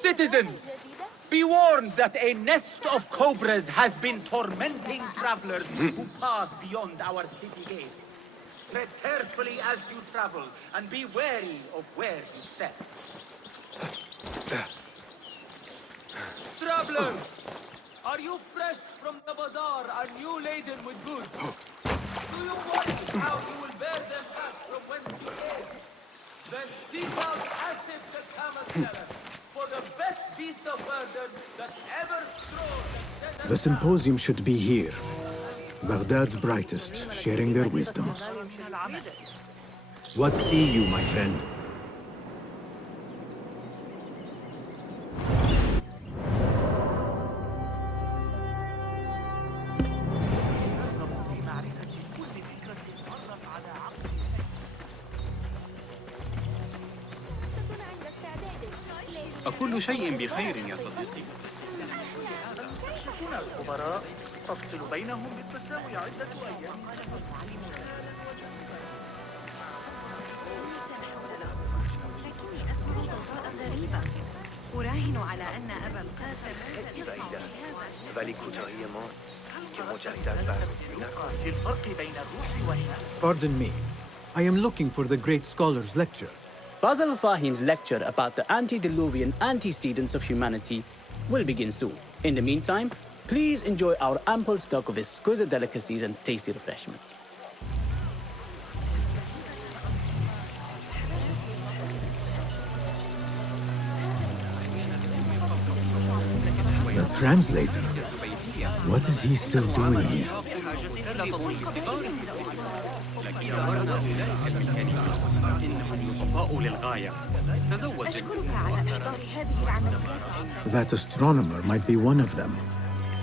Citizens, be warned that a nest of cobras has been tormenting travelers who pass beyond our city gates. Tread carefully as you travel, and be wary of where you step. Travelers, are you fresh from the bazaar and new laden with goods? Do you wonder how you will bear them back from whence you came? Then seek out Asif the camel seller for the best beast of burden that ever strode. The symposium should be here. Baghdad's brightest, sharing their wisdom. What see you, my friend? أكل شيء بخير يا صديقي. هنا الخبراء تفصل بينهم بالتساوي عدة أيام. لكني أسمع ضوضاء غريبة. أراهن على أن أبا القاسم في الفرق بين الروح والنفس. Pardon me. I am looking for the great scholar's lecture. Basil Fahim's lecture about the antediluvian antecedents of humanity will begin soon. In the meantime, please enjoy our ample stock of exquisite delicacies and tasty refreshments. The translator? What is he still doing here? That astronomer might be one of them,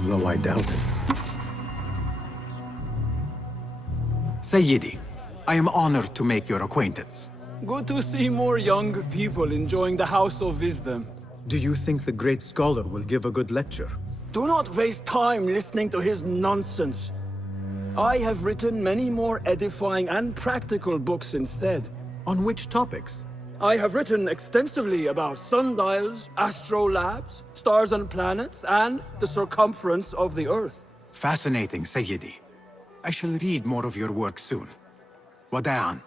though I doubt it. Sayyidi, I am honored to make your acquaintance. Good to see more young people enjoying the House of Wisdom. Do you think the great scholar will give a good lecture? Do not waste time listening to his nonsense. I have written many more edifying and practical books instead. On which topics? I have written extensively about sundials, astrolabes, stars and planets, and the circumference of the Earth. Fascinating, Sayyidi. I shall read more of your work soon. Wada'an.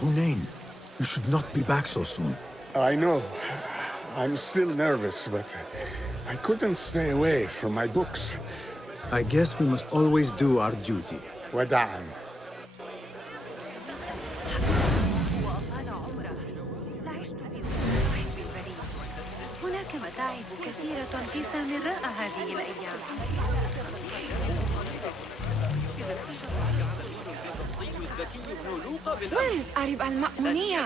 Hunain, you should not be back so soon. I know. I'm still nervous, but I couldn't stay away from my books. I guess we must always do our duty. وداعا. هناك متاعب كثيرة في سامراء هذه الأيام. Where is Arib al-Ma'muniyya?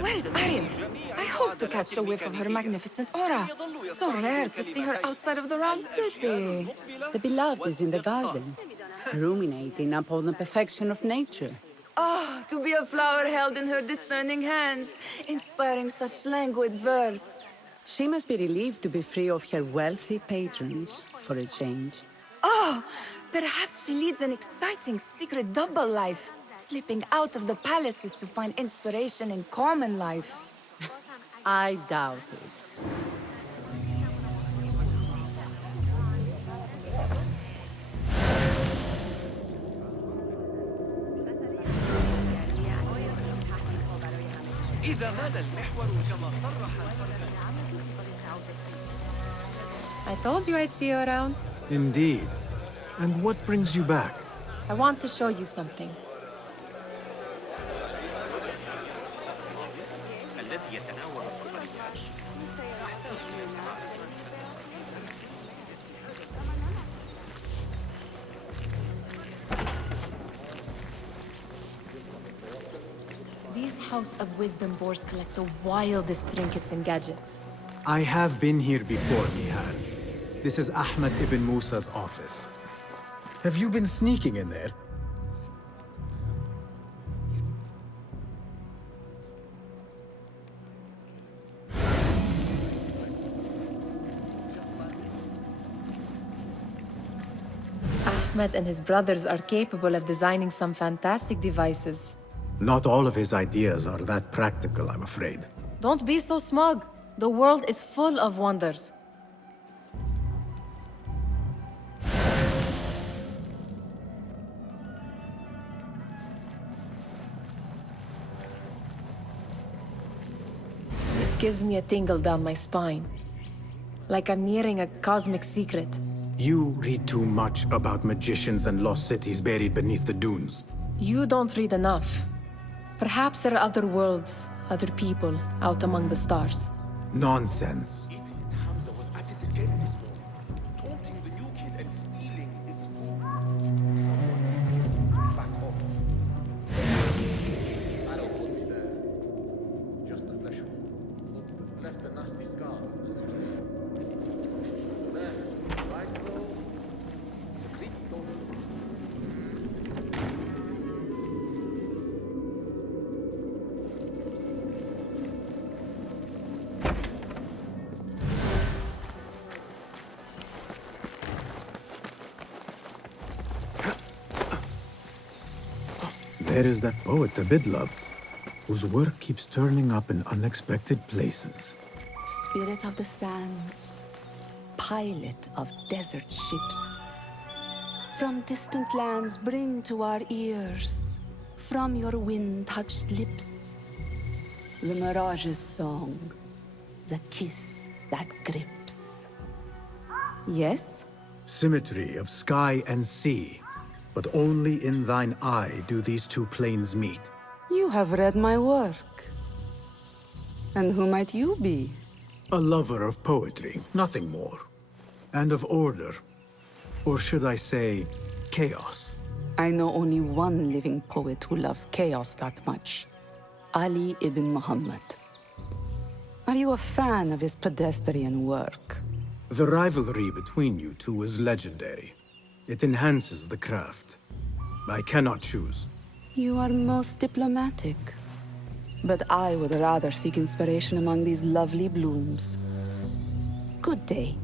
Where is Arib? I hope to catch a whiff of her magnificent aura. So rare to see her outside of the round city. The beloved is in the garden, ruminating upon the perfection of nature. Oh, to be a flower held in her discerning hands, inspiring such languid verse. She must be relieved to be free of her wealthy patrons for a change. Oh, perhaps she leads an exciting secret double life, slipping out of the palaces to find inspiration in common life. I doubt it. I told you I'd see you around. Indeed. And what brings you back? I want to show you something. These House of Wisdom boars collect the wildest trinkets and gadgets. I have been here before, Nihal. This is Ahmed ibn Musa's office. Have you been sneaking in there? Ahmed and his brothers are capable of designing some fantastic devices. Not all of his ideas are that practical, I'm afraid. Don't be so smug. The world is full of wonders. It gives me a tingle down my spine. Like I'm nearing a cosmic secret. You read too much about magicians and lost cities buried beneath the dunes. You don't read enough. Perhaps there are other worlds, other people out among the stars. Nonsense. Hamza was at it again this morning, taunting the new kid and stealing his food. Back off. I don't want me there. Just the flesh wound. Left a nasty scar, as you see. There, right though. The creep don't. There is that poet Abid loves, whose work keeps turning up in unexpected places. Spirit of the sands, pilot of desert ships. From distant lands bring to our ears, from your wind-touched lips, the mirage's song, the kiss that grips. Yes? Symmetry of sky and sea, but only in thine eye do these two planes meet. You have read my work. And who might you be? A lover of poetry, nothing more. And of order. Or should I say, chaos. I know only one living poet who loves chaos that much. Ali ibn Muhammad. Are you a fan of his pedestrian work? The rivalry between you two is legendary. It enhances the craft. I cannot choose. You are most diplomatic. But I would rather seek inspiration among these lovely blooms. Good day.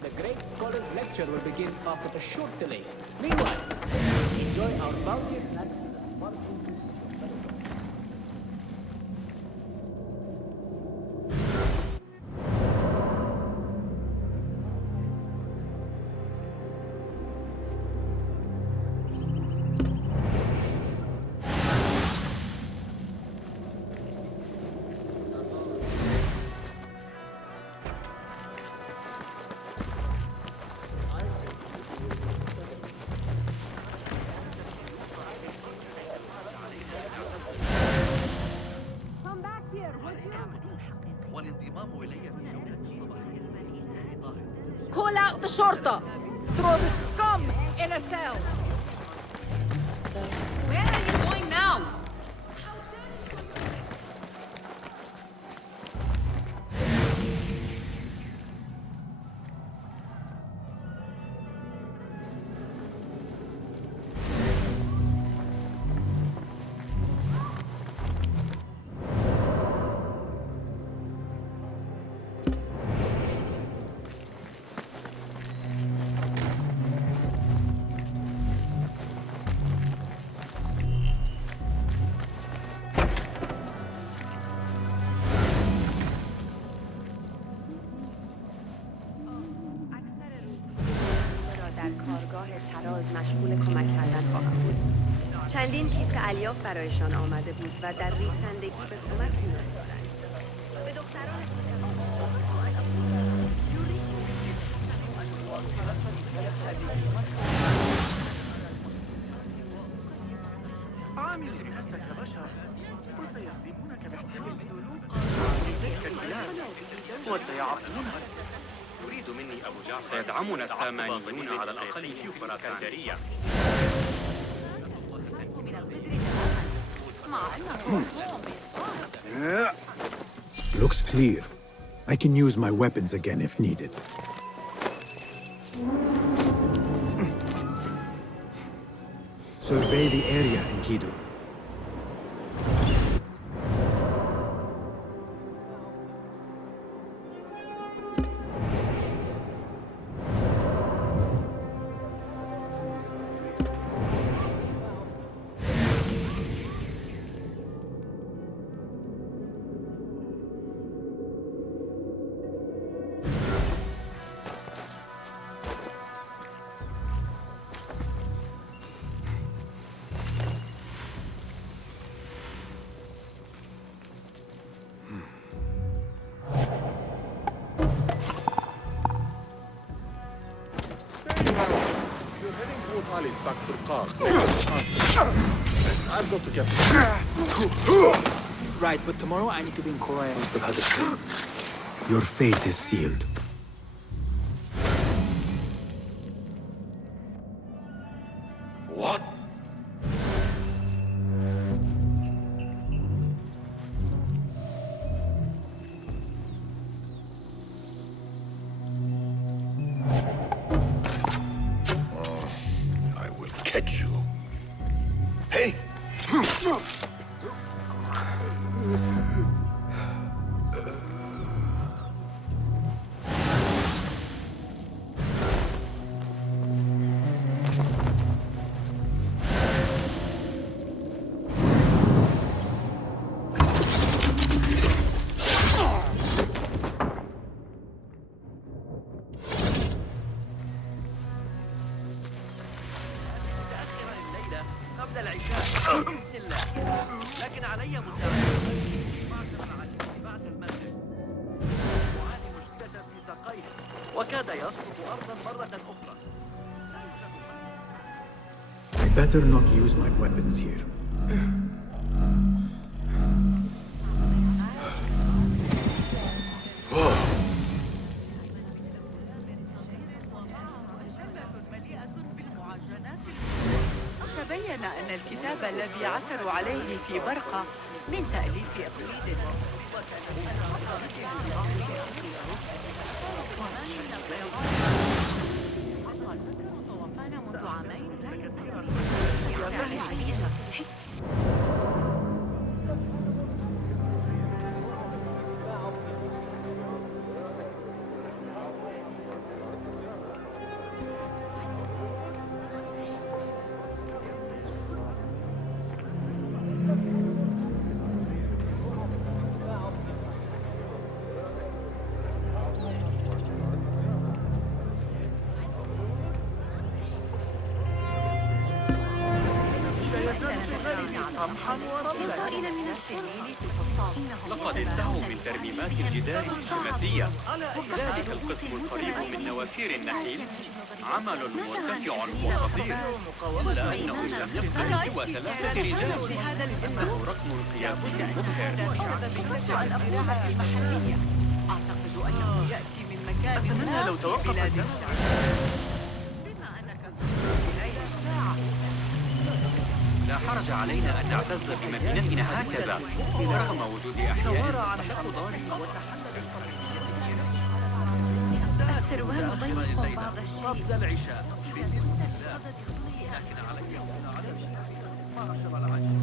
The great scholar's lecture will begin after a short delay. Meanwhile, enjoy our bounteous lunch. Call out the shorta! Throw the scum in a cell! Where are you going now? در کارگاه تراز مشغول کمک کردن خواهم بود. چندین کیسه الیاف برایشان آمده بود و در ریسندگی به کمک نیاز دارند. به دختران عامل نفسك بشر وسيخدمونك باحترام تلك البلاد وسيعطونك. يريد مني أبو جعفر سيدعمنا السامانيون على الأقل في الإسكندرية. Looks clear. I can use my weapons again if needed. Survey the area, Enkidu. You're heading toward Ali's back to the car. I've got to get Right, but tomorrow I need to be in Korea instead of the Your fate is sealed. What? I will catch you. Hey! قبل العشاء بإذن الله، لكن علي مساعدتك بعد المغرب. يعاني مشكلة في ساقيه وكاد يسقط أرضا مرة أخرى. I better not use my weapons here. تبين أن الكتاب الذي عثروا عليه في برقة من تأليف أفريد. منذ عامين لقد انتهوا من ترميمات الجدار الخماسية. ذلك القسم القريب من نوافير النخيل عمل مرتفع وخطير، إلا أنه لم يقبل سوى 3 رجال. إنه رقم قياسي مبهر. أعتقد أنه يأتي من مكان ما لو توقف بلاد الزمن. بما أنك ساعة. لا حرج علينا أن نعتز بمدينتنا هكذا رغم وجود أحياء. السروال ضيق بعض الشيء. قبل العشاء بإذن الله، لكن علي معشر العجل.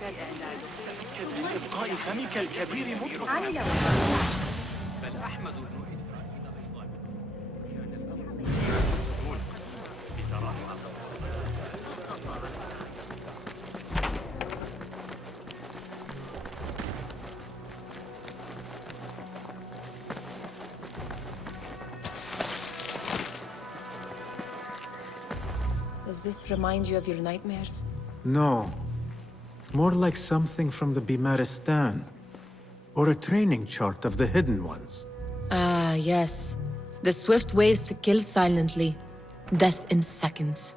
من إبقاء فمك الكبير مطلقا. بل أحمد بن إبراهيم أيضا كان الأمر بصراحة. Does this remind you of your nightmares? No. More like something from the Bimaristan. Or a training chart of the Hidden Ones. Ah, yes. The swift ways to kill silently. Death in seconds.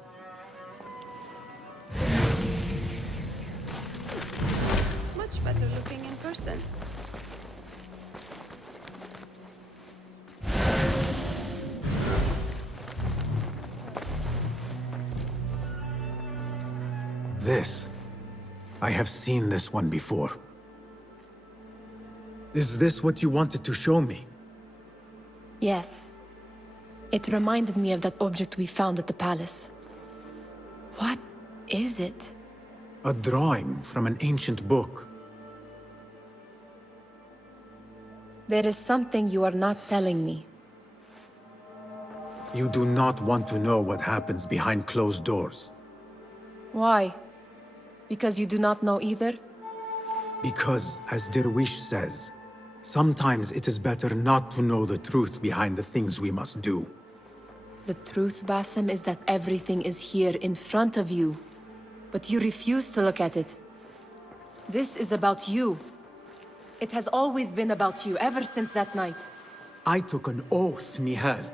Much better looking in person. This. I have seen this one before. Is this what you wanted to show me? Yes. It reminded me of that object we found at the palace. What is it? A drawing from an ancient book. There is something you are not telling me. You do not want to know what happens behind closed doors. Why? Because you do not know either? Because, as Derwish says, sometimes it is better not to know the truth behind the things we must do. The truth, Basim, is that everything is here in front of you. But you refuse to look at it. This is about you. It has always been about you, ever since that night. I took an oath, Nihal,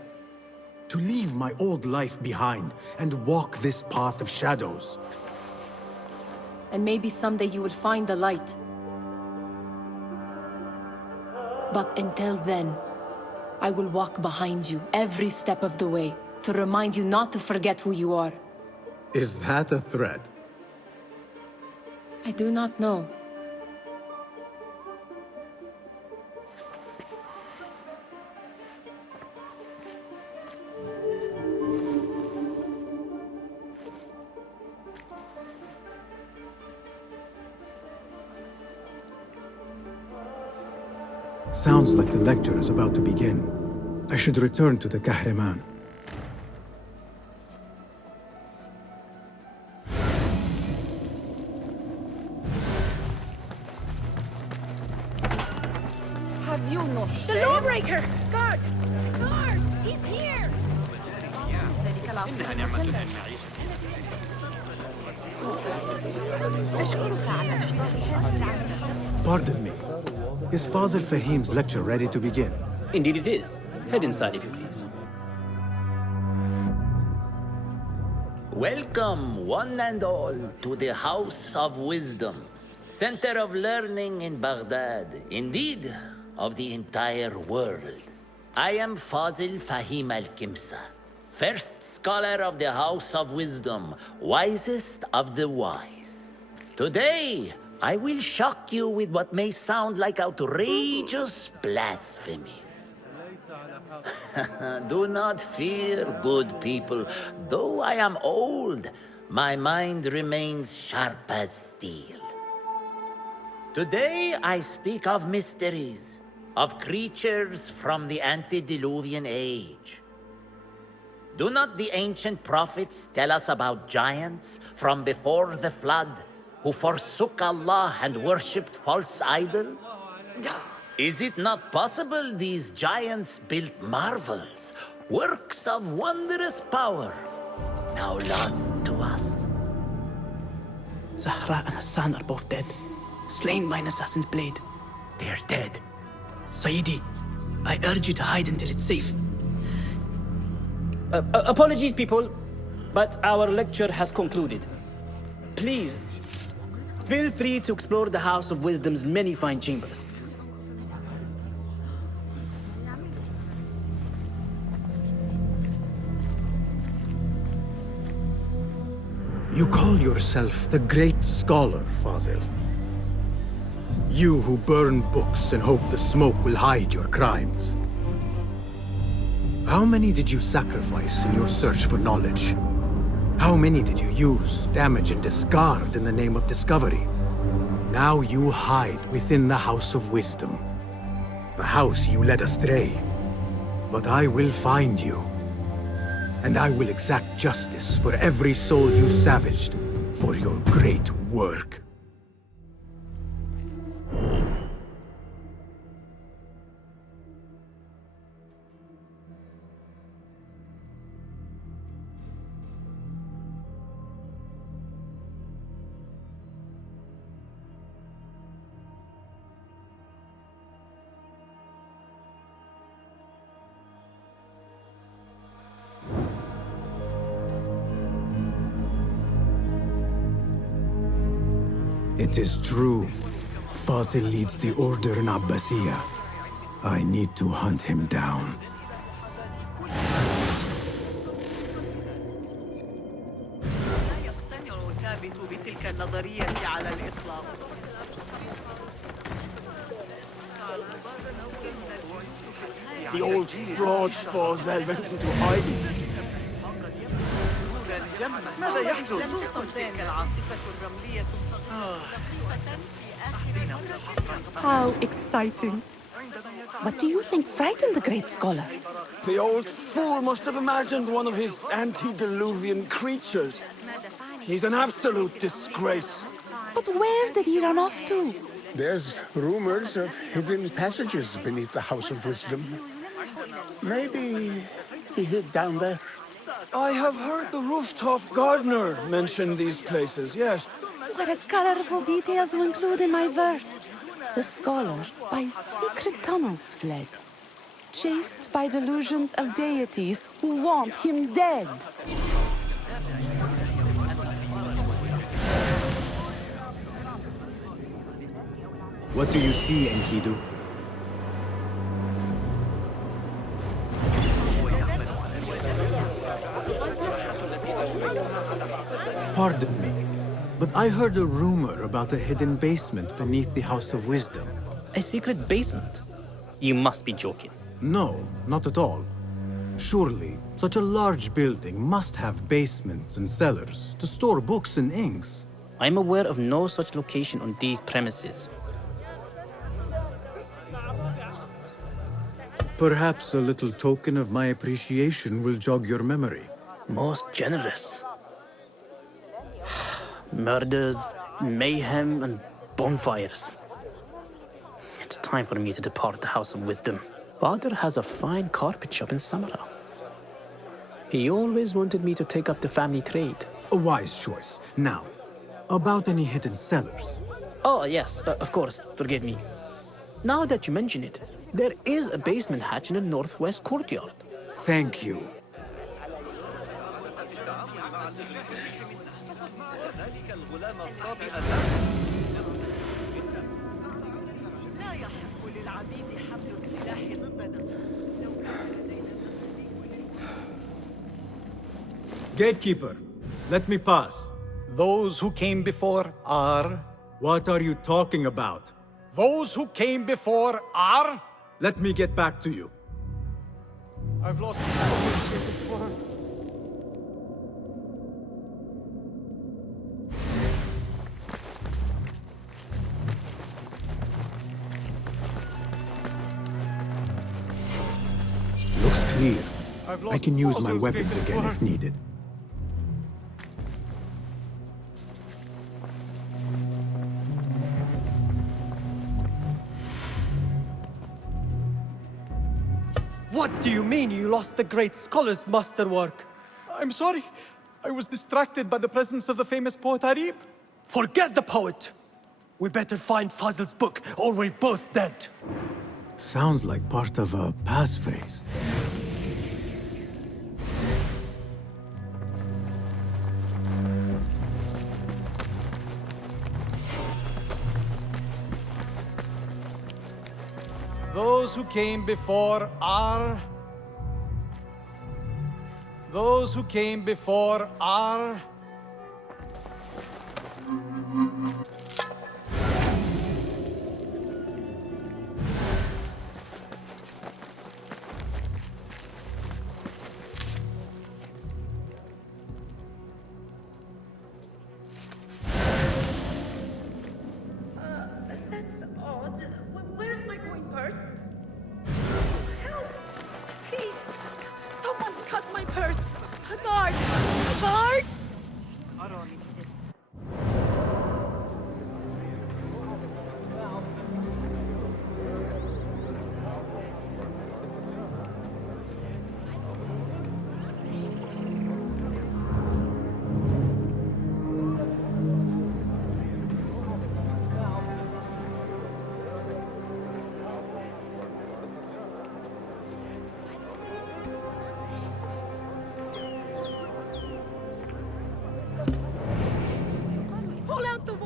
to leave my old life behind and walk this path of shadows. And maybe someday you will find the light. But until then, I will walk behind you every step of the way to remind you not to forget who you are. Is that a threat? I do not know. Sounds like the lecture is about to begin. I should return to the Kahraman. Have you no The shame? lawbreaker! Guard! Guard! He's here! إنها نعمة أن نعيش. Pardon me. Is Fazil Fahim's lecture ready to begin? Indeed it is. Head inside if you please. Welcome, one and all, to the House of Wisdom, center of learning in Baghdad, indeed, of the entire world. I am Fazil Fahim al-Kimsa, first scholar of the House of Wisdom, wisest of the wise. Today, I will shock you with what may sound like outrageous blasphemies. Do not fear, good people. Though I am old, my mind remains sharp as steel. Today I speak of mysteries, of creatures from the antediluvian age. Do not the ancient prophets tell us about giants from before the flood who forsook Allah and worshipped false idols? Is it not possible these giants built marvels, works of wondrous power, now lost to us? Zahra and Hassan are both dead, slain by an assassin's blade. They're dead. Sayyidi, I urge you to hide until it's safe. Apologies, people, but our lecture has concluded. Please, feel free to explore the House of Wisdom's many fine chambers. You call yourself the great scholar, Fazil. You who burn books and hope the smoke will hide your crimes. How many did you sacrifice in your search for knowledge? How many did you use, damage, and discard in the name of discovery? Now you hide within the House of Wisdom. The house you led astray. But I will find you. And I will exact justice for every soul you savaged for your great work. It is true. Fazil leads the Order in Abbasiyya. I need to hunt him down. بتلك النظرية على الإطلاق. The old fraud Fazil went into hiding. ماذا يحدث؟ تلك العاصفة الرملية How exciting. But do you think frightened the great scholar? The old fool must have imagined one of his antediluvian creatures. He's an absolute disgrace. But where did he run off to? There's rumors of hidden passages beneath the House of Wisdom. Maybe he hid down there. I have heard the rooftop gardener mention these places, yes. What a colorful detail to include in my verse. The scholar by secret tunnels fled, chased by delusions of deities who want him dead. What do you see, Enkidu? Pardon me, but I heard a rumor about a hidden basement beneath the House of Wisdom. A secret basement? You must be joking. No, not at all. Surely, such a large building must have basements and cellars to store books and inks. I'm aware of no such location on these premises. Perhaps a little token of my appreciation will jog your memory. Most generous. Murders, mayhem, and bonfires. It's time for me to depart the House of Wisdom. Father has a fine carpet shop in Samara. He always wanted me to take up the family trade. A wise choice. Now, about any hidden cellars? Oh, yes, of course, forgive me. Now that you mention it, there is a basement hatch in the northwest courtyard. Thank you. Gatekeeper, let me pass. Those who came before are... What are you talking about? Those who came before are... Let me get back to you. I've lost... Looks clear. I can use my weapons again if needed. What do you mean you lost the great scholar's masterwork? I'm sorry. I was distracted by the presence of the famous poet Harib. Forget the poet! We better find Fazil's book, or we're both dead. Sounds like part of a passphrase. Those who came before are... Those who came before are...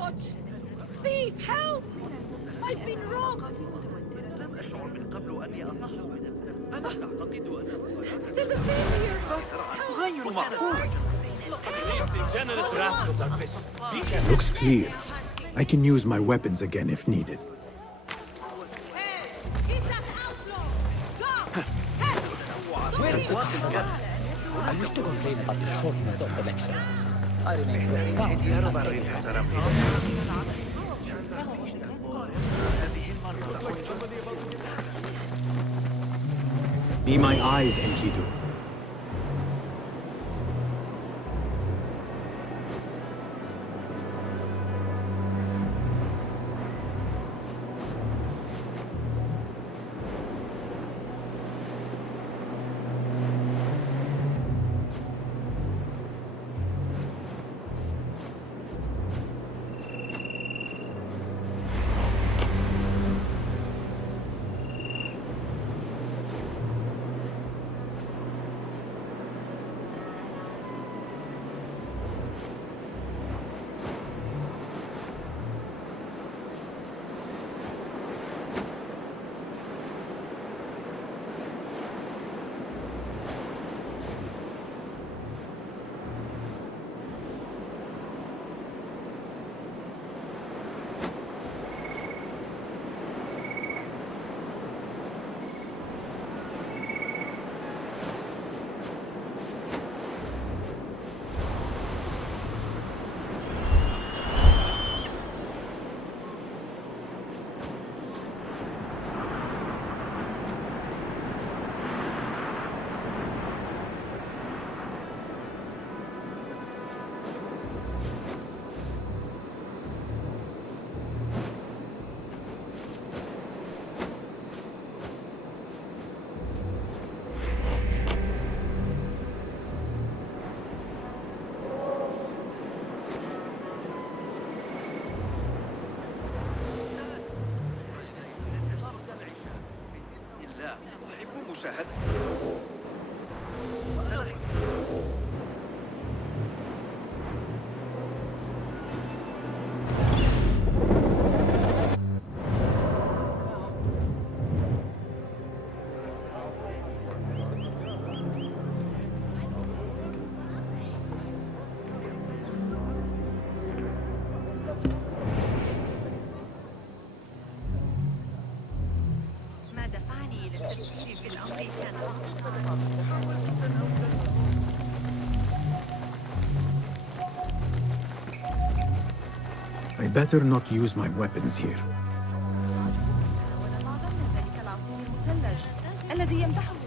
watch! Thief, help! I've been robbed! لم أشعر من قبل أني أصح من أنا تعتقد أن There's a thief here! غير معقول. Looks clear. I can use my weapons again if needed. I used to complain about the shortness of the lecture. I remain profound. Be my eyes, Enkidu. أحب مشاهدة ما دفعني للتفكير في الأمر كان I better not use my weapons here. ذلك العصير المثلج الذي يمدحه